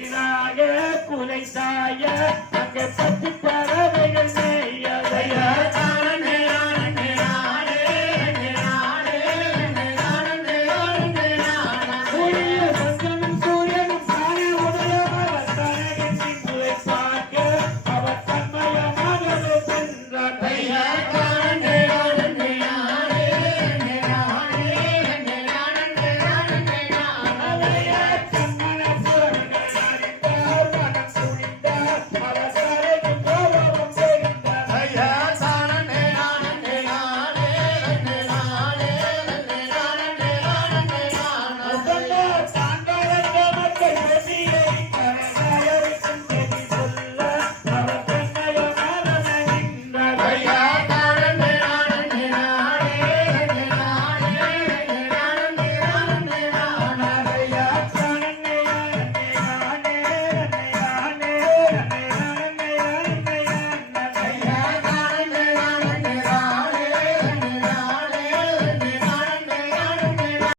வீணாக குலைத்தாய அங்கே